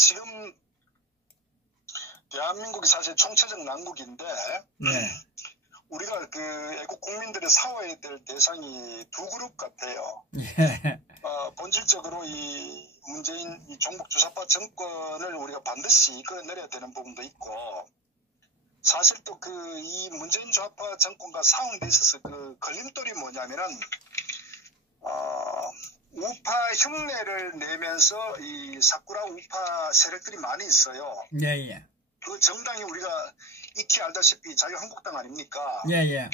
지금 대한민국이 사실 총체적 난국인데 네. 우리가 그 애국 국민들의 싸워야 될 대상이 두 그룹 같아요. 예. 본질적으로 이 문재인 이 종북 주사파 정권을 우리가 반드시 이끌어내려야 되는 부분도 있고, 사실 또 그 이 문재인 좌파 정권과 상황에 있어서 그 걸림돌이 뭐냐면은 우파 흉내를 내면서 이 사쿠라 우파 세력들이 많이 있어요. 예. 그 정당이 우리가 익히 알다시피 자유한국당 아닙니까? 예.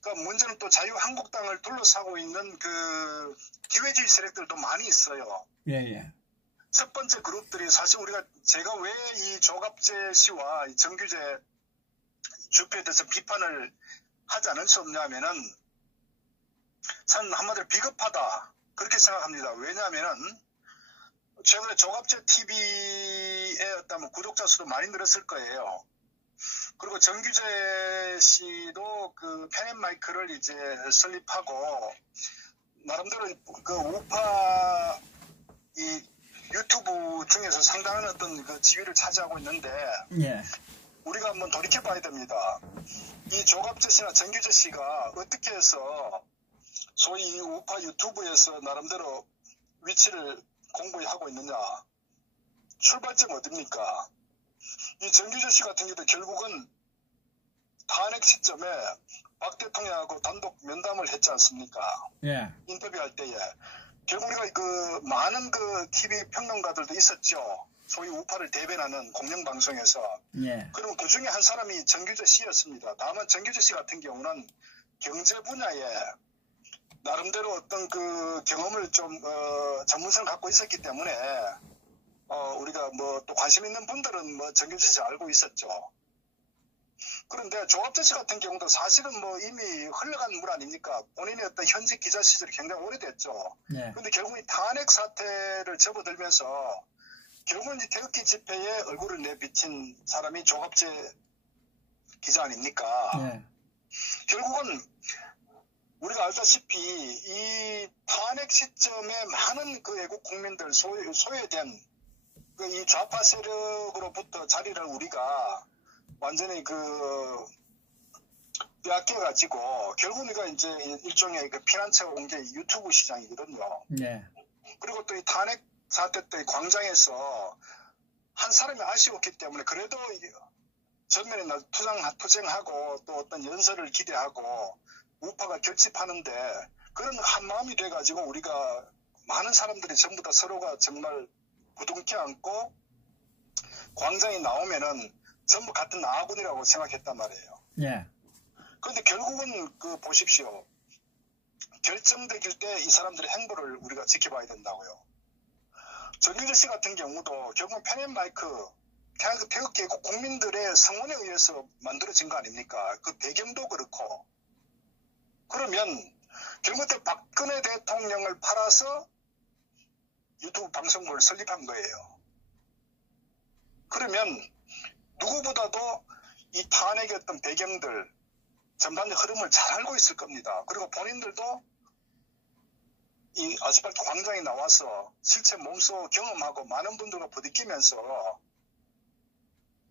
그러니까 문제는 또 자유한국당을 둘러싸고 있는 그 기회주의 세력들도 많이 있어요. 예. 첫 번째 그룹들이 사실 제가 왜 이 조갑재 씨와 이 정규재 주표에 대해서 비판을 하지 않을 수 없냐면은 저는 한마디로 비겁하다 그렇게 생각합니다. 왜냐하면은 최근에 조갑재 TV의 어떤 구독자 수도 많이 늘었을 거예요. 그리고 정규재 씨도 그 펜앤마이크를 이제 설립하고 나름대로 그 우파 이 유튜브 중에서 상당한 어떤 그 지위를 차지하고 있는데 예. 우리가 한번 돌이켜 봐야 됩니다. 이 조갑재 씨나 정규재 씨가 어떻게 해서 소위 이 우파 유튜브에서 나름대로 위치를 공고히 하고 있느냐. 출발점 어딥니까? 이 정규재 씨 같은 경우도 결국은 탄핵 시점에 박 대통령하고 단독 면담을 했지 않습니까? 예. 인터뷰할 때에. 결국 우리가 그 많은 그 TV 평론가들도 있었죠. 소위 우파를 대변하는 공영방송에서. 예. 그리고 그 중에 한 사람이 정규재 씨였습니다. 다만 정규재 씨 같은 경우는 경제 분야에 나름대로 어떤 그 경험을 좀, 전문성을 갖고 있었기 때문에, 우리가 뭐 또 관심 있는 분들은 뭐 정규재 씨 알고 있었죠. 그런데 조갑재 씨 같은 경우도 사실은 뭐 이미 흘러간 물 아닙니까? 본인의 어떤 현직 기자 시절이 굉장히 오래됐죠. 그런데 결국 이 탄핵 사태를 접어들면서 결국은 이 태극기 집회에 얼굴을 내비친 사람이 조갑재 기자 아닙니까? 결국은 우리가 알다시피 이 탄핵 시점에 많은 그 애국 국민들 소외된 그 이 좌파 세력으로부터 자리를 우리가 완전히 그 빼앗겨가지고 결국 우리가 이제 일종의 그 피난처가 온 게 유튜브 시장이거든요. 그리고 또 이 탄핵 사태 때 광장에서 한 사람이 아쉬웠기 때문에 그래도 전면에 투쟁하고 또 어떤 연설을 기대하고 우파가 결집하는데 그런 한 마음이 돼가지고 우리가 많은 사람들이 전부 다 서로가 정말 부둥켜 안고 광장에 나오면은 전부 같은 아군이라고 생각했단 말이에요. 그런데 결국은 그 보십시오. 결정되길 때 이 사람들의 행보를 우리가 지켜봐야 된다고요. 정규재 씨 같은 경우도 결국은 펜앤마이크 태극기 국민들의 성원에 의해서 만들어진 거 아닙니까? 그 배경도 그렇고. 그러면 결국 때 박근혜 대통령을 팔아서 유튜브 방송국을 설립한 거예요. 그러면 누구보다도 이 탄핵의 어떤 배경들, 전반적 흐름을 잘 알고 있을 겁니다. 그리고 본인들도 이 아스팔트 광장에 나와서 실제 몸소 경험하고 많은 분들과 부딪히면서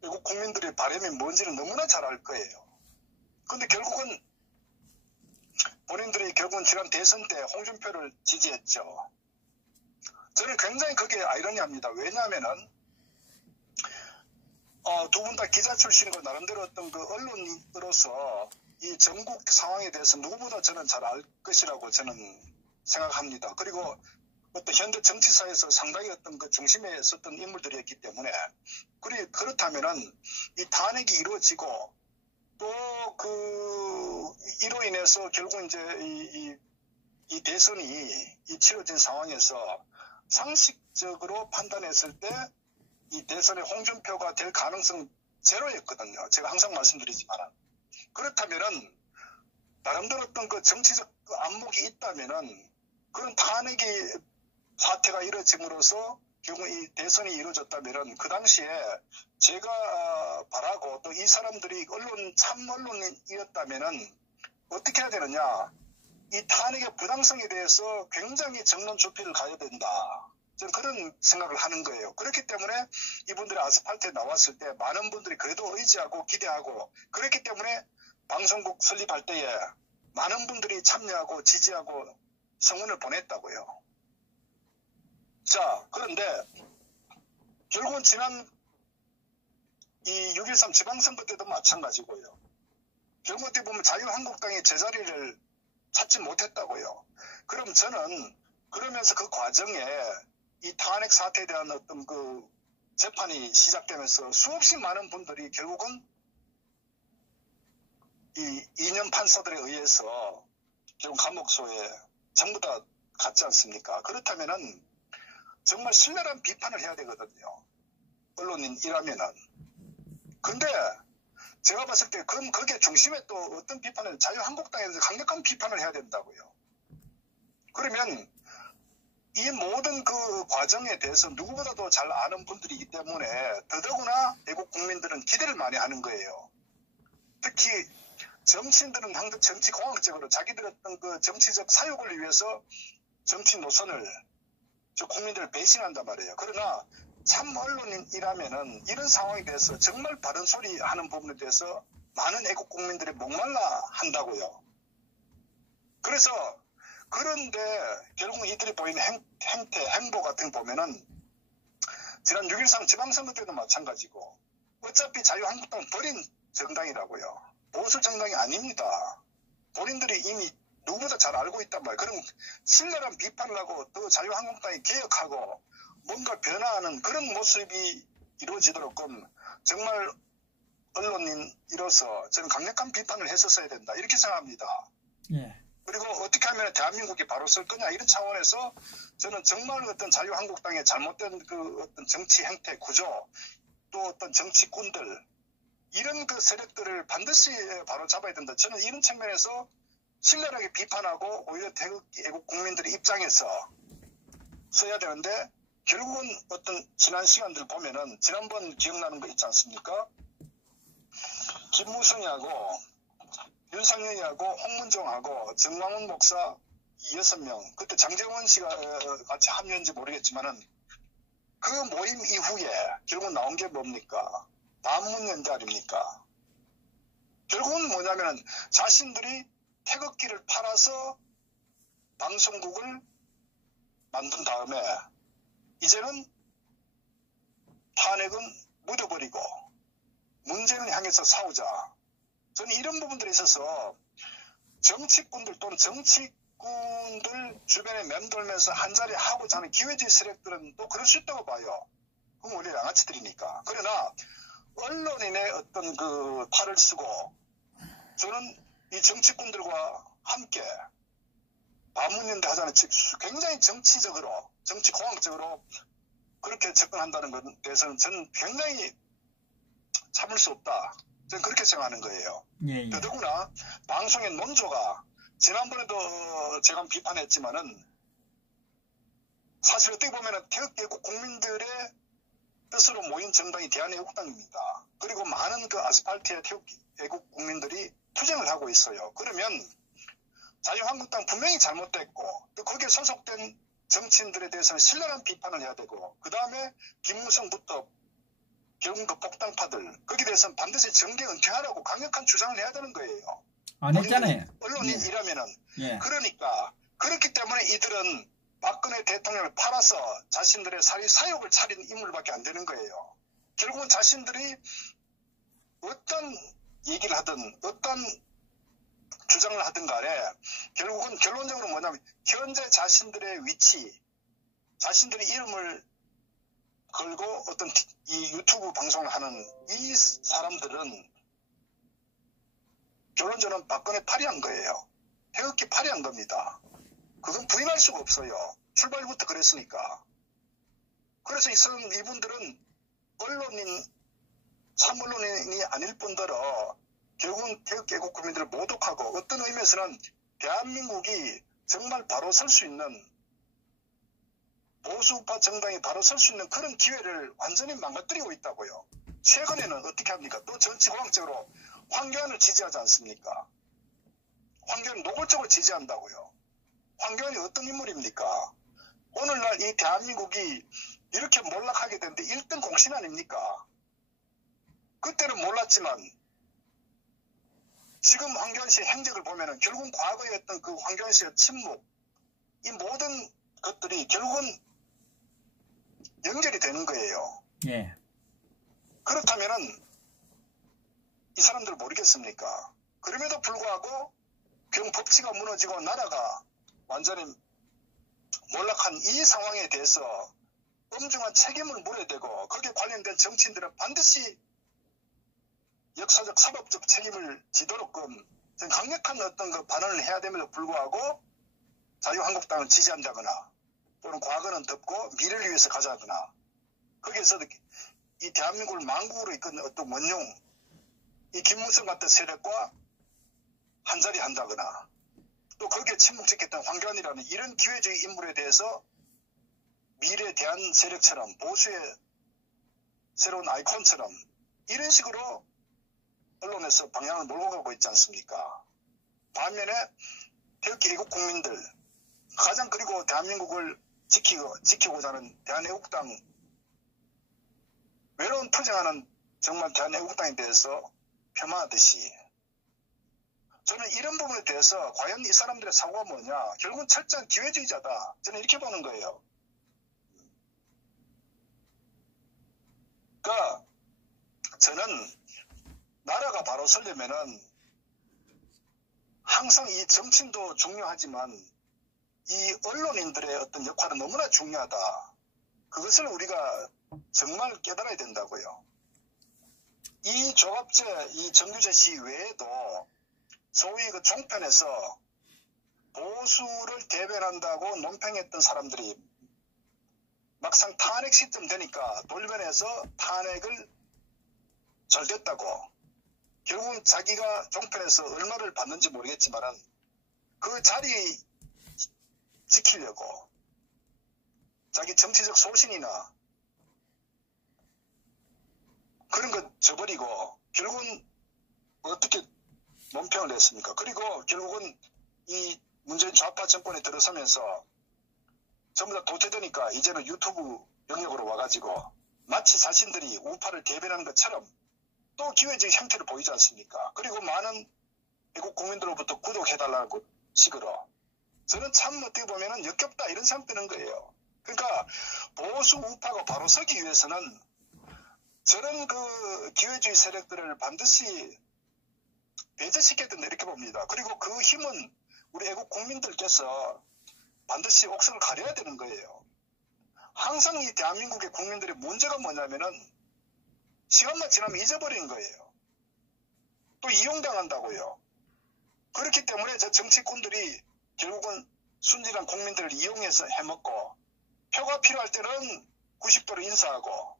외국 국민들의 바람이 뭔지를 너무나 잘 알 거예요. 그런데 결국은 본인들이 결국은 지난 대선 때 홍준표를 지지했죠. 저는 굉장히 그게 아이러니합니다. 왜냐하면은 두 분 다 기자 출신이고 나름대로 어떤 그 언론으로서 이 전국 상황에 대해서 누구보다 저는 잘 알 것이라고 저는 생각합니다. 그리고 어떤 현대 정치사에서 상당히 어떤 그 중심에 섰던 인물들이었기 때문에 그렇다면은 이 탄핵이 이루어지고 또 이로 인해서 결국 이제 이 대선이 치러진 상황에서 상식적으로 판단했을 때 이 대선의 홍준표가 될 가능성은 제로였거든요. 제가 항상 말씀드리지만. 그렇다면은, 나름대로 어떤 그 정치적 안목이 있다면은, 그런 탄핵의 사태가 이루어짐으로써 결국 이 대선이 이루어졌다면은, 그 당시에 제가 바라고 또 이 사람들이 참 언론이었다면은, 어떻게 해야 되느냐. 이 탄핵의 부당성에 대해서 굉장히 정론 조피를 가야 된다. 저는 그런 생각을 하는 거예요. 그렇기 때문에 이분들이 아스팔트에 나왔을 때 많은 분들이 그래도 의지하고 기대하고 그렇기 때문에 방송국 설립할 때에 많은 분들이 참여하고 지지하고 성원을 보냈다고요. 자, 그런데 결국은 지난 이 6.13 지방선거 때도 마찬가지고요. 결국 어떻게 보면 자유한국당이 제자리를 찾지 못했다고요. 그럼 저는 그러면서 그 과정에 이 탄핵 사태에 대한 어떤 그 재판이 시작되면서 수없이 많은 분들이 결국은 이 2년 판사들에 의해서 결국 감옥소에 전부 다 갔지 않습니까? 그렇다면은 정말 신랄한 비판을 해야 되거든요. 언론인이라면은. 근데 제가 봤을 때 그럼 거기에 중심에 또 어떤 비판을 자유한국당에서 강력한 비판을 해야 된다고요. 그러면 이 모든 그 과정에 대해서 누구보다도 잘 아는 분들이기 때문에 더더구나 외국 국민들은 기대를 많이 하는 거예요. 특히 정치인들은 항상 정치공학적으로 자기들의 어떤 그 정치적 사욕을 위해서 정치 노선을 국민들을 배신한단 말이에요. 그러나 참 언론인이라면은 이런 상황에 대해서 정말 바른 소리 하는 부분에 대해서 많은 애국 국민들이 목말라 한다고요. 그래서 그런데 결국 이들이 보이는 행태, 행보 같은 거 보면은 지난 6.13 지방선거 때도 마찬가지고 어차피 자유한국당은 버린 정당이라고요. 보수 정당이 아닙니다. 본인들이 이미 누구보다 잘 알고 있단 말이에요. 그럼 신랄한 비판을 하고 또 자유한국당이 개혁하고 뭔가 변화하는 그런 모습이 이루어지도록끔 정말 언론인으로서 저는 강력한 비판을 했었어야 된다. 이렇게 생각합니다. 예. 그리고 어떻게 하면 대한민국이 바로 설 거냐 이런 차원에서 저는 정말 어떤 자유한국당의 잘못된 그 어떤 정치 행태 구조 또 어떤 정치꾼들 이런 그 세력들을 반드시 바로 잡아야 된다. 저는 이런 측면에서 신랄하게 비판하고 오히려 애국 국민들의 입장에서 써야 되는데 결국은 어떤 지난 시간들 보면은 지난번 기억나는 거 있지 않습니까? 김무성이하고 윤상현이하고 홍문종하고 정광훈 목사 6명 그때 장재원 씨가 같이 합류했는지 모르겠지만은 그 모임 이후에 결국 나온 게 뭡니까? 반문연대 아닙니까? 결국은 뭐냐면은 자신들이 태극기를 팔아서 방송국을 만든 다음에 이제는 탄핵은 묻어버리고 문재인을 향해서 싸우자. 저는 이런 부분들에 있어서 정치꾼들 또는 정치꾼들 주변에 맴돌면서 한자리 하고자 하는 기회주의 세력들은 또 그럴 수 있다고 봐요. 그건 원래 양아치들이니까. 그러나 언론인의 어떤 그 팔을 쓰고 저는 이 정치꾼들과 함께 반문연대 하자는 굉장히 정치적으로 정치공학적으로 그렇게 접근한다는 것에 대해서는 저는 굉장히 참을 수 없다. 저는 그렇게 생각하는 거예요. 예, 예. 더더구나 방송의 논조가 지난번에도 제가 비판했지만은 사실 어떻게 보면은 태극기국 국민들의 뜻으로 모인 정당이 대한애국당입니다. 그리고 많은 그 아스팔트에 태극기국 국민들이 투쟁을 하고 있어요. 그러면 자유한국당 분명히 잘못됐고 또 거기에 소속된 정치인들에 대해서는 신랄한 비판을 해야 되고 그 다음에 김무성부터 결국 그 폭당파들 거기에 대해서는 반드시 정계 은퇴하라고 강력한 주장을 해야 되는 거예요. 안 했잖아요. 언론인이라면은. 예. 그러니까 그렇기 때문에 이들은 박근혜 대통령을 팔아서 자신들의 사욕을 차린 인물밖에 안 되는 거예요. 결국은 자신들이 어떤 얘기를 하든 어떤 주장을 하든 간에 결국은 결론적으로 뭐냐면 현재 자신들의 위치 자신들의 이름을 걸고 어떤 이 유튜브 방송을 하는 이 사람들은 결론적으로는 박근혜 파리한 거예요. 태극기 파리한 겁니다. 그건 부인할 수가 없어요. 출발부터 그랬으니까. 그래서 이분들은 참 언론인이 아닐 뿐더러 결국은 태극기 애국 국민들을 모독하고 어떤 의미에서는 대한민국이 정말 바로 설 수 있는 보수우파 정당이 바로 설 수 있는 그런 기회를 완전히 망가뜨리고 있다고요. 최근에는 어떻게 합니까? 또 정치공학적으로 황교안을 지지하지 않습니까? 황교안을 노골적으로 지지한다고요. 황교안이 어떤 인물입니까? 오늘날 이 대한민국이 이렇게 몰락하게 됐는데 1등 공신 아닙니까? 그때는 몰랐지만 지금 황교안 씨의 행적을 보면은 결국은 과거에 했던 그 황교안 씨의 침묵, 이 모든 것들이 결국은 연결이 되는 거예요. 예. 그렇다면은 이 사람들 모르겠습니까? 그럼에도 불구하고 결국 법치가 무너지고 나라가 완전히 몰락한 이 상황에 대해서 엄중한 책임을 물어야 되고 거기에 관련된 정치인들은 반드시 역사적 사법적 책임을 지도록끔 강력한 어떤 그 반응을 해야 됨에도 불구하고 자유한국당을 지지한다거나 또는 과거는 덮고 미래를 위해서 가자거나 거기에서 이 대한민국을 망국으로 이끄는 어떤 원흉 이 김무성 같은 세력과 한자리 한다거나 또 거기에 침묵했던 황교안이라는 이런 기회주의 인물에 대해서 미래 대한 세력처럼 보수의 새로운 아이콘처럼 이런 식으로 언론에서 방향을 몰고 가고 있지 않습니까? 반면에 태극기 애국 국민들 가장 그리고 대한민국을 지키고자 하는 대한애국당 외로운 투쟁하는 정말 대한애국당에 대해서 폄하하듯이 저는 이런 부분에 대해서 과연 이 사람들의 사고가 뭐냐 결국은 철저한 기회주의자다 저는 이렇게 보는 거예요. 그러니까 저는 나라가 바로 서려면은 항상 이 정치인도 중요하지만 이 언론인들의 어떤 역할은 너무나 중요하다. 그것을 우리가 정말 깨달아야 된다고요. 이 조갑제, 이 정규제 씨 외에도 소위 그 종편에서 보수를 대변한다고 논평했던 사람들이 막상 탄핵 시점 되니까 돌변해서 탄핵을 절댔다고 결국은 자기가 종편에서 얼마를 받는지 모르겠지만 그 자리 지키려고 자기 정치적 소신이나 그런 거 저버리고 결국은 어떻게 논평을 냈습니까? 그리고 결국은 이 문재인 좌파 정권에 들어서면서 전부 다 도태되니까 이제는 유튜브 영역으로 와가지고 마치 자신들이 우파를 대변하는 것처럼 또 기회적 형태를 보이지 않습니까? 그리고 많은 애국 국민들로부터 구독해달라고 식으로 저는 참 어떻게 보면은 역겹다 이런 생각 드는 거예요. 그러니까 보수 우파가 바로 서기 위해서는 저런 그 기회주의 세력들을 반드시 배제시켜야 된다 이렇게 봅니다. 그리고 그 힘은 우리 애국 국민들께서 반드시 옥석을 가려야 되는 거예요. 항상 이 대한민국의 국민들의 문제가 뭐냐면은 시간만 지나면 잊어버리는 거예요. 또 이용당한다고요. 그렇기 때문에 저 정치꾼들이 결국은 순진한 국민들을 이용해서 해먹고 표가 필요할 때는 90도로 인사하고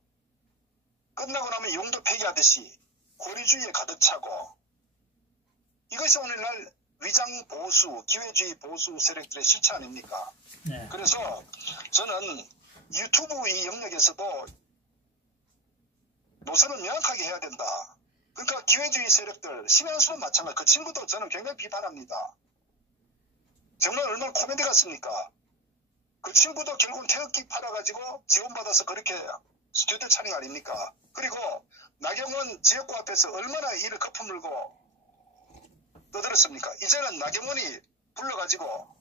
끝나고 나면 용도 폐기하듯이 고리주의에 가득 차고 이것이 오늘날 위장 보수, 기회주의 보수 세력들의 실체 아닙니까? 네. 그래서 저는 유튜브 이 영역에서도 노선을 명확하게 해야 된다. 그러니까 기회주의 세력들, 심현수는 마찬가지. 그 친구도 저는 굉장히 비판합니다. 정말 얼마나 코미디 같습니까? 그 친구도 결국은 태극기 팔아가지고 지원받아서 그렇게 스튜디오 차린 거 아닙니까? 그리고 나경원 지역구 앞에서 얼마나 이를 거품물고 떠들었습니까? 이제는 나경원이 불러가지고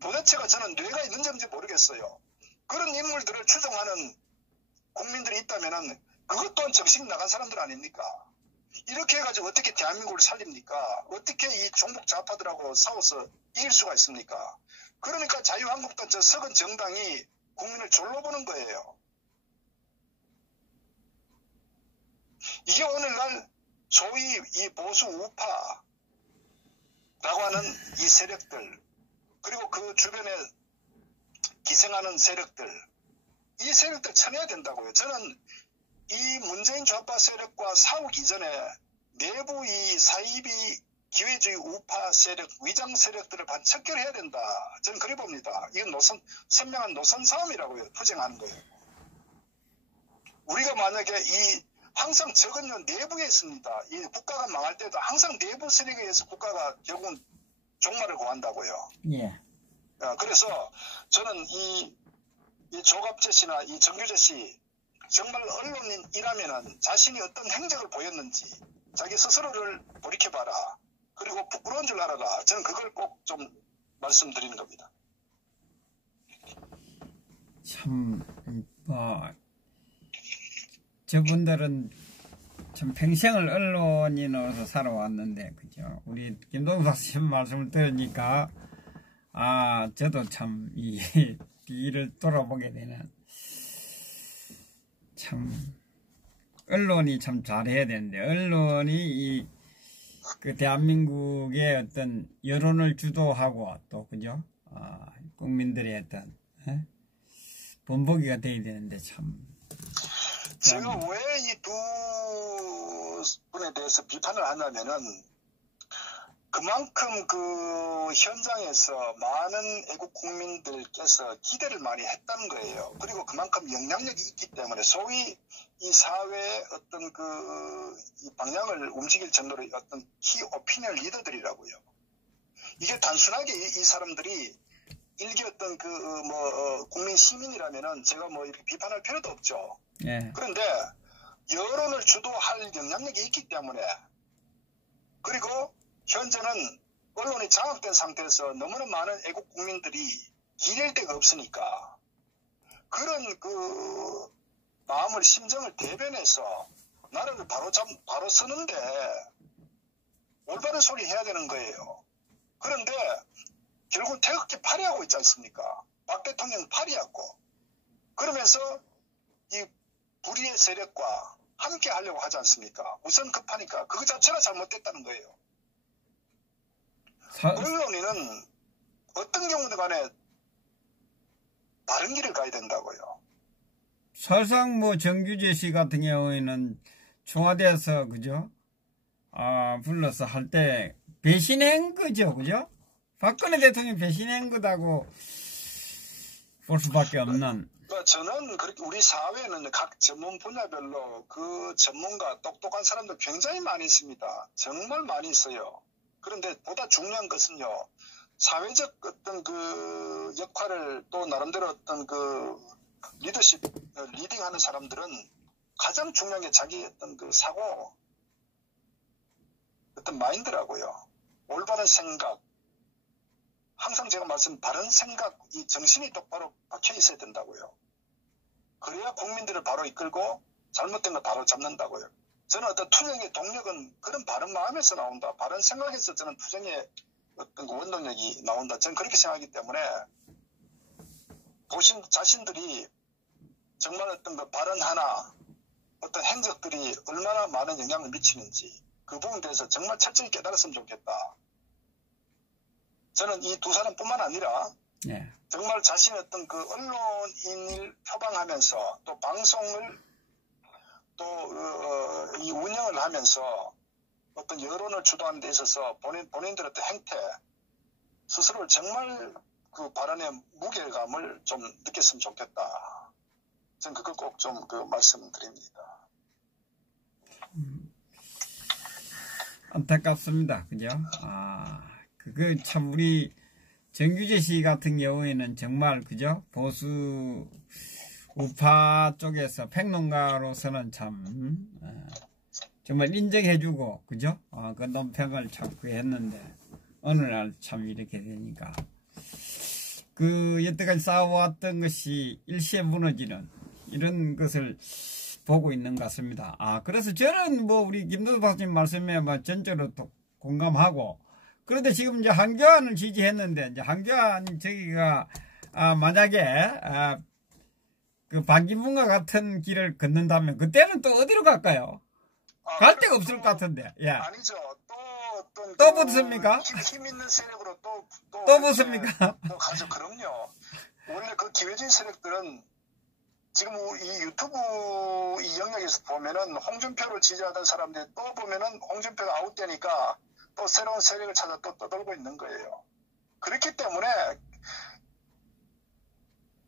도대체가 저는 뇌가 있는 점인지 모르겠어요. 그런 인물들을 추종하는 국민들이 있다면은 그것 또한 정신 나간 사람들 아닙니까? 이렇게 해가지고 어떻게 대한민국을 살립니까? 어떻게 이 종북 좌파들하고 싸워서 이길 수가 있습니까? 그러니까 자유한국당 저 석은 정당이 국민을 졸로 보는 거예요. 이게 오늘날 소위 이 보수 우파라고 하는 이 세력들 그리고 그 주변에 기생하는 세력들 이 세력들 쳐내야 된다고요. 저는 이 문재인 좌파 세력과 싸우기 이전에 내부 이 사이비 기회주의 우파 세력, 위장 세력들을 척결해야 된다. 저는 그래 봅니다. 이건 선명한 노선 싸움이라고요. 투쟁하는 거예요. 우리가 만약에 항상 적은요 내부에 있습니다. 이 국가가 망할 때도 항상 내부 세력에 의해서 국가가 결국은 종말을 고한다고요. 예. 그래서 저는 이 조갑재 씨나 이 정규재 씨 정말 언론인이라면은 자신이 어떤 행적을 보였는지 자기 스스로를 돌이켜봐라. 그리고 부끄러운 줄 알아라. 저는 그걸 꼭 좀 말씀드리는 겁니다. 참, 저분들은 참 평생을 언론인으로서 살아왔는데, 그죠? 우리 김동석 씨 말씀을 들으니까, 저도 참 이 뒤를 돌아보게 되는, 참, 언론이 참 잘해야 되는데, 언론이 그 대한민국의 어떤 여론을 주도하고 또, 그죠? 국민들의 어떤, 본보기가 돼야 되는데, 참. 제가 왜 이 두 분에 대해서 비판을 하냐면은, 그만큼 그 현장에서 많은 애국 국민들께서 기대를 많이 했다는 거예요. 그리고 그만큼 영향력이 있기 때문에 소위 이 사회의 어떤 이 방향을 움직일 정도로 어떤 키 오피니언 리더들이라고요. 이게 단순하게 이 사람들이 일개 어떤 국민 시민이라면은 제가 뭐 이렇게 비판할 필요도 없죠. 예. 그런데 여론을 주도할 영향력이 있기 때문에 그리고 현재는 언론이 장악된 상태에서 너무나 많은 애국 국민들이 기댈 데가 없으니까 그런 그 마음을 심정을 대변해서 나라를 바로 서는데 올바른 소리 해야 되는 거예요. 그런데 결국은 태극기 파리하고 있지 않습니까? 박 대통령 파리하고 그러면서 이 불의의 세력과 함께 하려고 하지 않습니까? 우선 급하니까 그거 자체가 잘못됐다는 거예요. 언론인은 어떤 경우든 간에 다른 길을 가야 된다고요. 사실상 뭐 정규재 씨 같은 경우에는 청와대에서 그죠? 불러서 할 때 배신한 거죠, 그죠? 박근혜 대통령이 배신한 거다고 볼 수밖에 없는. 저는 그렇게 우리 사회는 각 전문 분야별로 그 전문가 똑똑한 사람들 굉장히 많이 있습니다. 정말 많이 있어요. 그런데 보다 중요한 것은요, 사회적 어떤 그 역할을 또 나름대로 어떤 그 리더십, 리딩하는 사람들은 가장 중요한 게 자기 어떤 그 사고, 어떤 마인드라고요. 올바른 생각. 항상 제가 바른 생각, 이 정신이 똑바로 박혀 있어야 된다고요. 그래야 국민들을 바로 이끌고 잘못된 걸 바로 잡는다고요. 저는 어떤 투쟁의 동력은 그런 바른 마음에서 나온다. 바른 생각에서 저는 투쟁의 어떤 원동력이 나온다. 저는 그렇게 생각하기 때문에 보신 자신들이 정말 어떤 그 발언 하나, 어떤 행적들이 얼마나 많은 영향을 미치는지 그 부분에 대해서 정말 철저히 깨달았으면 좋겠다. 저는 이 두 사람뿐만 아니라 정말 자신의 어떤 그 언론인을 표방하면서 또 방송을 또 이 운영을 하면서 어떤 여론을 주도하는 데 있어서 본인들의 어떤 행태 스스로를 정말 그 발언의 무게감을 좀 느꼈으면 좋겠다. 저는 그걸 꼭 좀 말씀드립니다. 안타깝습니다. 그죠? 그거 참 우리 정규재 씨 같은 경우에는 정말 그죠? 보수 우파 쪽에서 평론가로서는 참 정말 인정해주고 그죠? 그 논평을 참 했는데 어느 날 참 이렇게 되니까 그 여태까지 쌓아왔던 것이 일시에 무너지는 이런 것을 보고 있는 것 같습니다. 그래서 저는 뭐 우리 김도덕 박사님 말씀에 전적으로 공감하고 그런데 지금 이제 한교안을 지지했는데 이제 한교안 저기가 만약에 그 반기문과 같은 길을 걷는다면 그때는 또 어디로 갈까요? 갈 데가 없을 것 같은데. 예. 아니죠. 또 붙습니까? 힘 있는 세력으로 또 붙습니까? 또 가죠. 그럼요. 원래 그 기회주의 세력들은 지금 이 유튜브 이 영역에서 보면은 홍준표를 지지하던 사람들이 또 보면은 홍준표가 아웃되니까 또 새로운 세력을 찾아 또 떠돌고 있는 거예요. 그렇기 때문에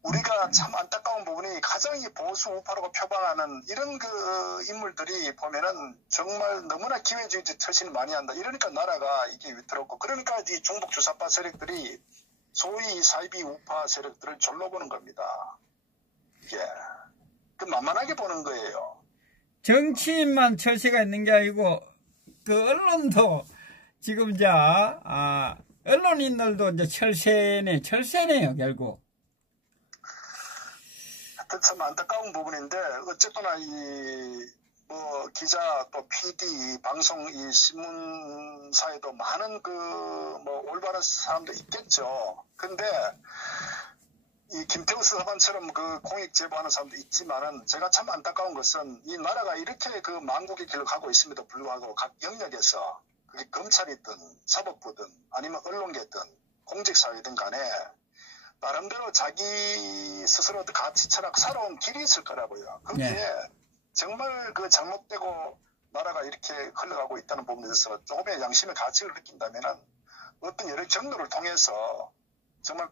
우리가 참 안타까운 부분이 가장 이 보수 우파라고 표방하는 이런 그 인물들이 보면은 정말 너무나 기회주의 처신을 많이 한다. 이러니까 나라가 이게 위태롭고 그러니까 이 중북 주사파 세력들이 소위 사이비 우파 세력들을 졸로 보는 겁니다. 예. 그 만만하게 보는 거예요. 정치인만 철새가 있는 게 아니고 그 언론도 지금 이제 언론인들도 이제 철새네요 결국. 하여튼 참 안타까운 부분인데 어쨌거나 뭐 기자 또 PD 방송 이 신문사에도 많은 뭐 올바른 사람도 있겠죠. 근데 이 김태우 사관처럼 그 공익 제보하는 사람도 있지만은 제가 참 안타까운 것은 이 나라가 이렇게 그 망국의 길을 가고 있음에도 불구하고 각 영역에서 그게 검찰이든 사법부든 아니면 언론계든 공직사회든 간에 나름대로 자기 스스로 가치 철학 살아온 길이 있을 거라고요. 거기에 네. 정말 그 잘못되고 나라가 이렇게 흘러가고 있다는 부분에 대해서 조금의 양심의 가치를 느낀다면은 어떤 여러 경로를 통해서 정말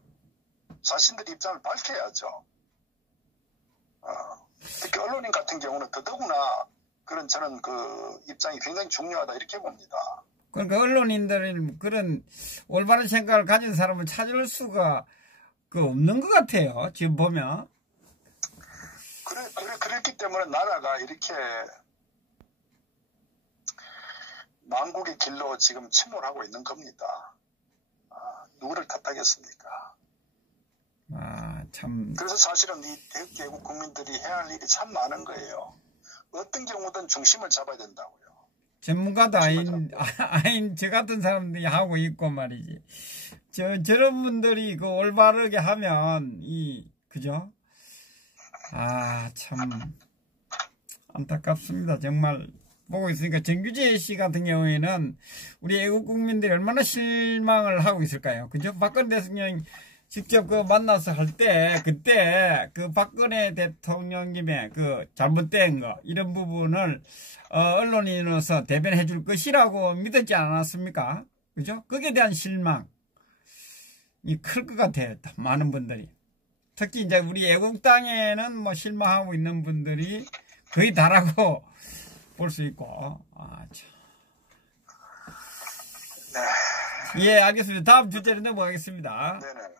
자신들의 입장을 밝혀야죠. 특히 언론인 같은 경우는 더더구나 저는 그 입장이 굉장히 중요하다 이렇게 봅니다. 그러니까 언론인들은 그런 올바른 생각을 가진 사람을 찾을 수가 없는 것 같아요. 지금 보면. 그랬기 때문에 나라가 이렇게 망국의 길로 지금 침몰하고 있는 겁니다. 누구를 탓하겠습니까? 참. 그래서 사실은 이 대국 국민들이 해야 할 일이 참 많은 거예요. 어떤 경우든 중심을 잡아야 된다고요. 전문가도 아닌 저 같은 사람들이 하고 있고 말이지. 저런 분들이 올바르게 하면 그죠? 참 안타깝습니다. 정말 보고 있으니까 정규재 씨 같은 경우에는 우리 애국 국민들이 얼마나 실망을 하고 있을까요? 그죠? 박근혜 대통령 직접 만나서 할 때 그때 박근혜 대통령님의 잘못된 거 이런 부분을 언론인으로서 대변해 줄 것이라고 믿었지 않았습니까? 그죠? 거기에 대한 실망이 클 것 같아요. 많은 분들이. 특히 이제 우리 애국당에는 뭐 실망하고 있는 분들이 거의 다라고 볼 수 있고. 참. 네. 예, 알겠습니다. 다음 주제로 넘어가겠습니다. 네네.